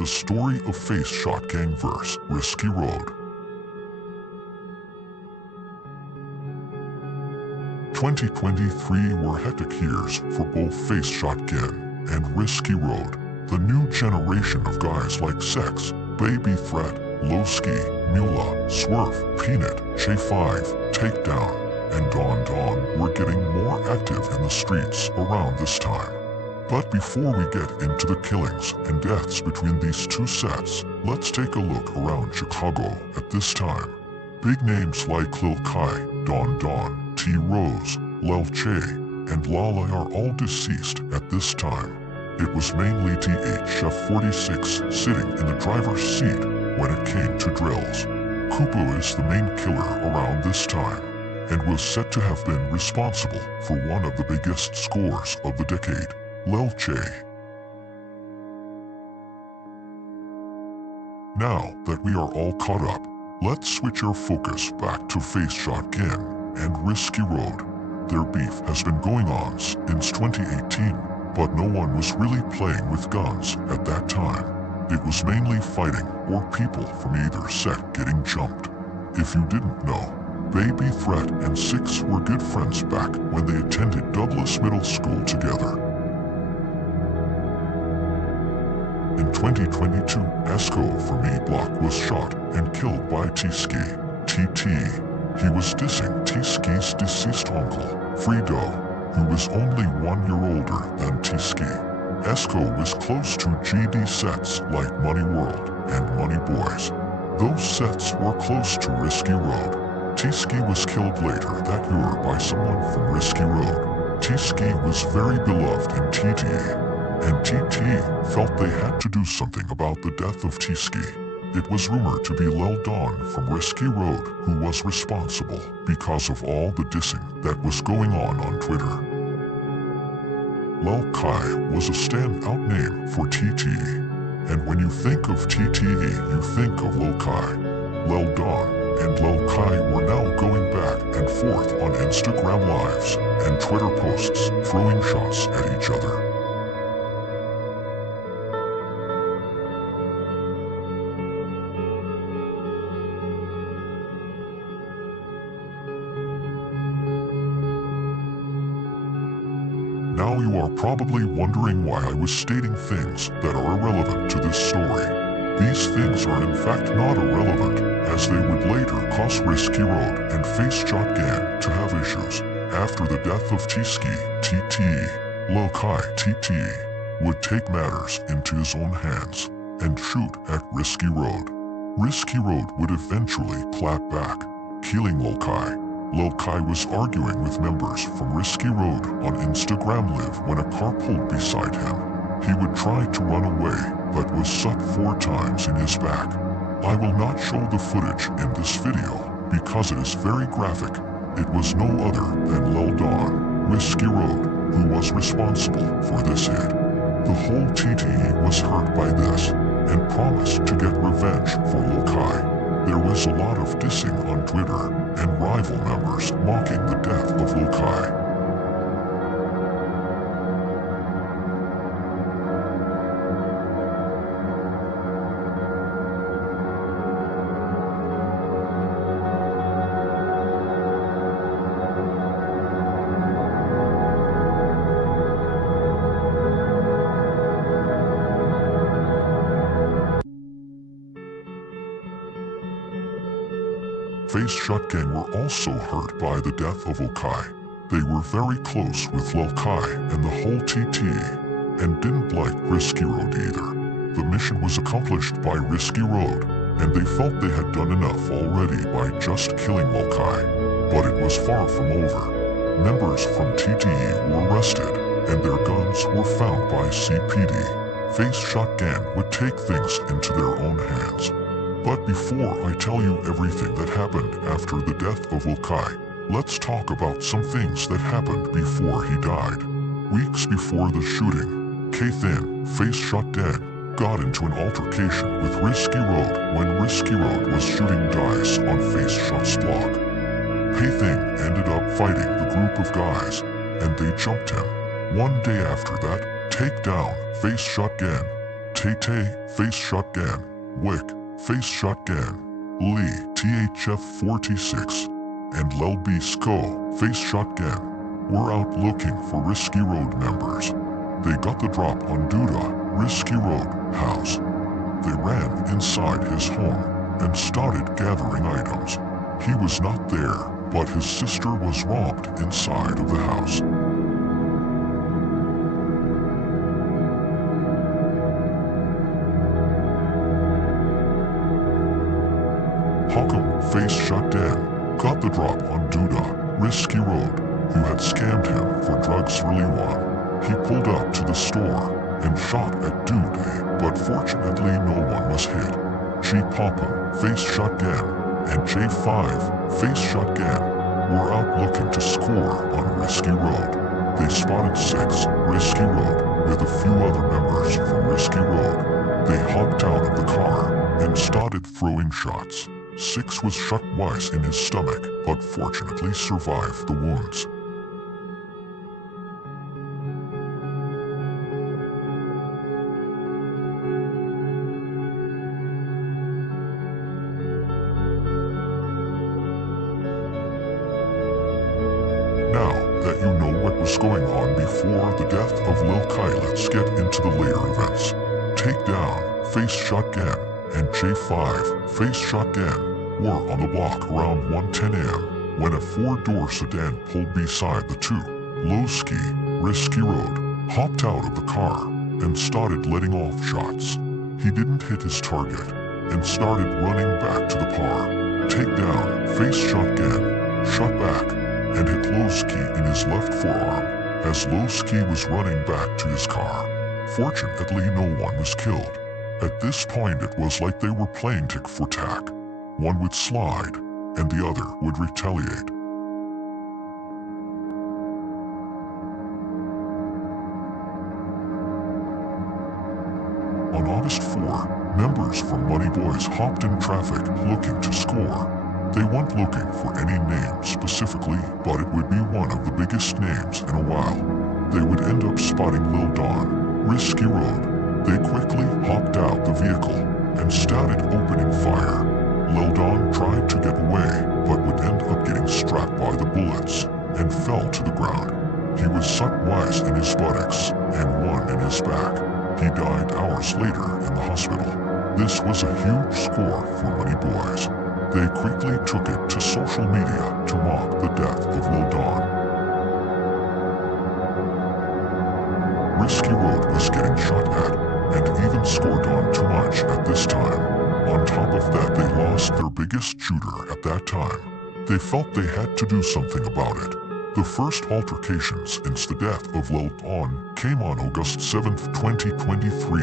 The story of faceshotgang vs. Risky Road. 2023 were hectic years for both faceshotgang and Risky Road. The new generation of guys like Sex, Baby Threat, Lowski, Mula, Swerve, Peanut, J5, Takedown, and Don were getting more active in the streets around this time. But before we get into the killings and deaths between these two sets, let's take a look around Chicago at this time. Big names like Lil Kai, Don, T Rose, Lel Che, and Lala are all deceased at this time. It was mainly THF-46 sitting in the driver's seat when it came to drills. Kupu is the main killer around this time, and was said to have been responsible for one of the biggest scores of the decade. Lel Che. Now that we are all caught up, let's switch our focus back to faceshotgang and Risky Road. Their beef has been going on since 2018, but no one was really playing with guns at that time. It was mainly fighting or people from either set getting jumped. If you didn't know, Baby Threat and Six were good friends back when they attended Douglas Middle School together. In 2022, Esco from E Block was shot and killed by T-Ski. TT. He was dissing T-Ski's deceased uncle, Fredo, who was only 1 year older than T-Ski. Esco was close to GD sets like Money World and Money Boys. Those sets were close to Risky Road. T-Ski was killed later that year by someone from Risky Road. T-Ski was very beloved in TT. And TT felt they had to do something about the death of T-Ski. It was rumored to be Lel Don from Risky Road who was responsible because of all the dissing that was going on Twitter. Lel Kai was a standout name for TT. And when you think of TT, you think of Lel Kai. Lel Don and Lel Kai were now going back and forth on Instagram lives and Twitter posts, throwing shots at each other. Now you are probably wondering why I was stating things that are irrelevant to this story. These things are in fact not irrelevant, as they would later cause Risky Road and faceshotgang to have issues. After the death of T-Ski, TT, Lel Kai TT, would take matters into his own hands and shoot at Risky Road. Risky Road would eventually clap back, killing Lel Kai. Lel Kai was arguing with members from Risky Road on Instagram Live when a car pulled beside him. He would try to run away, but was shot 4 times in his back. I will not show the footage in this video, because it is very graphic. It was no other than Lel Don, Risky Road, who was responsible for this hit. The whole TTE was hurt by this, and promised to get revenge for Lel Kai. There was a lot of dissing on Twitter, and rival members mocking the death of Lel Kai. Faceshotgang were also hurt by the death of Lel Kai. They were very close with Lel Kai and the whole TT, and didn't like Risky Road either. The mission was accomplished by Risky Road, and they felt they had done enough already by just killing Lel Kai. But it was far from over. Members from TTE were arrested, and their guns were found by CPD. Faceshotgang would take things into their own hands. But before I tell you everything that happened after the death of Lel Kai, let's talk about some things that happened before he died. Weeks before the shooting, K-Thin, faceshotgang, got into an altercation with Risky Road when Risky Road was shooting dice on Faceshot's blog. K-Thin ended up fighting the group of guys, and they jumped him. One day after that, Takedown, faceshotgang, Tay, faceshotgang, Wick, faceshotgang, Lee, THF-46, and Lel Sko, faceshotgang, were out looking for Risky Road members. They got the drop on Duda, Risky Road, house. They ran inside his home and started gathering items. He was not there, but his sister was robbed inside of the house. Hawkum, faceshotgang, got the drop on Duda, Risky Road, who had scammed him for drugs really won. He pulled up to the store and shot at Duda, but fortunately no one was hit. G Popham, faceshotgang, and J5, faceshotgang, were out looking to score on Risky Road. They spotted 6, Risky Road, with a few other members from Risky Road. They hopped out of the car and started throwing shots. 6 was shot twice in his stomach, but fortunately survived the wounds. Now that you know what was going on before the death of Lil Kai, let's get into the later events. Takedown, faceshotgang, and J5, faceshotgang, were on the block around 1:10 a.m. when a 4-door sedan pulled beside the two. Lowski, Risky Road, hopped out of the car and started letting off shots. He didn't hit his target and started running back to the car. Takedown, faceshotgang, shot back and hit Lowski in his left forearm as Lowski was running back to his car. Fortunately, no one was killed. At this point, it was like they were playing tick for tack. One would slide, and the other would retaliate. On August 4, members from Money Boys hopped in traffic looking to score. They weren't looking for any name specifically, but it would be one of the biggest names in a while. They would end up spotting Lil Don, Risky Road. They quickly hopped out the vehicle and started opening fire. Lil Don tried to get away, but would end up getting struck by the bullets and fell to the ground. He was shot twice in his buttocks and one in his back. He died hours later in the hospital. This was a huge score for Money Boys. They quickly took it to social media to mock the death of Lil Don. Risky Road was getting shot at and even scored on too much at this time. On top of that, they lost their biggest shooter at that time. They felt they had to do something about it. The first altercations since the death of Lil Don came on August 7, 2023.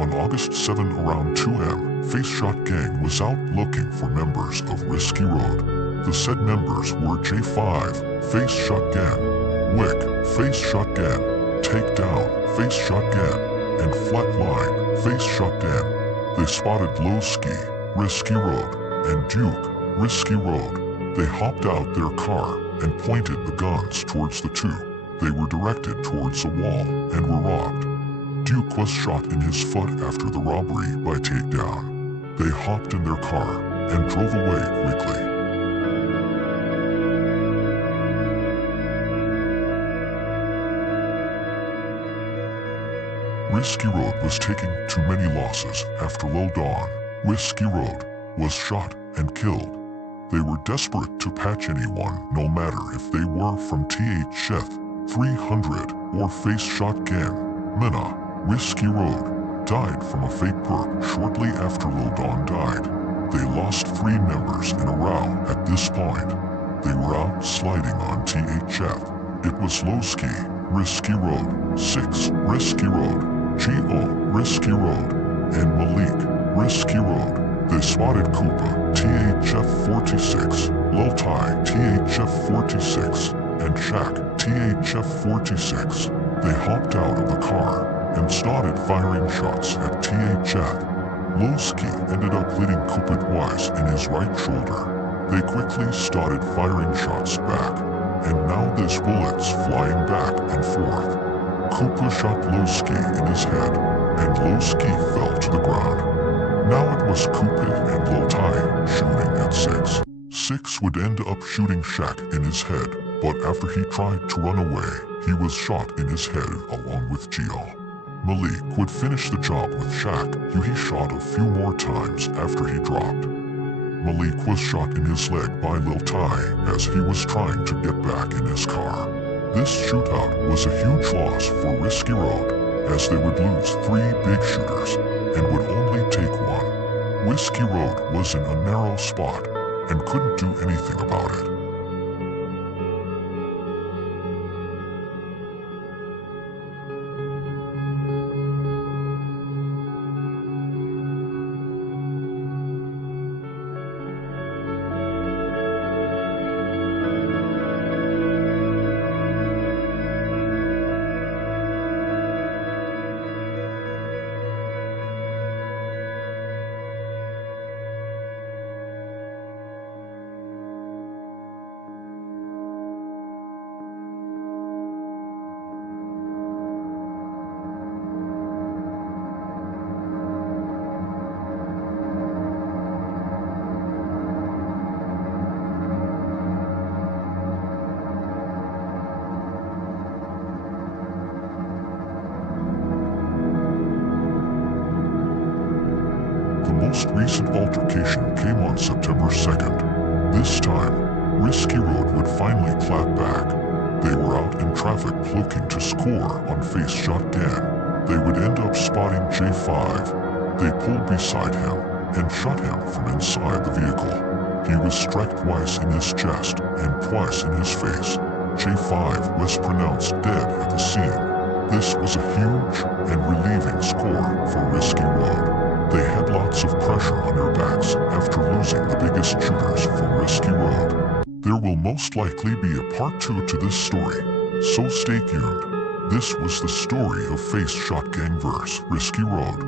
On August 7 around 2 a.m., faceshotgang was out looking for members of Risky Road. The said members were J5, faceshotgang, Wick, faceshotgang, Takedown, faceshotgang, and Flatline, faceshotgang. They spotted Lowski, Risky Road, and Duke, Risky Road. They hopped out their car and pointed the guns towards the two. They were directed towards a wall and were robbed. Duke was shot in his foot after the robbery by Takedown. They hopped in their car and drove away quickly. Risky Road was taking too many losses after Lil Don, Risky Road, was shot and killed. They were desperate to patch anyone, no matter if they were from THF 300 or faceshotgang. Minna, Risky Road, died from a fake perk shortly after Lil Don died. They lost 3 members in a row at this point. They were out sliding on THF. It was Lowski, Risky Road, 6, Risky Road, G.O., Risky Road, and Malik, Risky Road. They spotted Koopa, THF-46, Lil Tai, THF-46, and Shaq, THF-46. They hopped out of the car and started firing shots at THF. Lowski ended up hitting Koopa twice in his right shoulder. They quickly started firing shots back, and now there's bullets flying back and forth. Koopa shot Lowski in his head. and Low Ski fell to the ground. Now it was Cupid and Low Tai shooting at Six. Six would end up shooting Shaq in his head, but after he tried to run away, he was shot in his head along with Gio. Malik would finish the job with Shaq, who he shot a few more times after he dropped. Malik was shot in his leg by Lil Tai as he was trying to get back in his car. This shootout was a huge loss for Risky Road, as they would lose 3 big shooters and would only take 1. Risky Road was in a narrow spot and couldn't do anything about it. The most recent altercation came on September 2nd. This time, Risky Road would finally clap back. They were out in traffic looking to score on faceshotgang. They would end up spotting J5. They pulled beside him and shot him from inside the vehicle. He was struck twice in his chest and twice in his face. J5 was pronounced dead at the scene. This was a huge and relieving score for Risky Road. They had lots of pressure on their backs after losing the biggest shooters from Risky Road. There will most likely be a part 2 to this story, so stay tuned. This was the story of faceshotgang vs. Risky Road.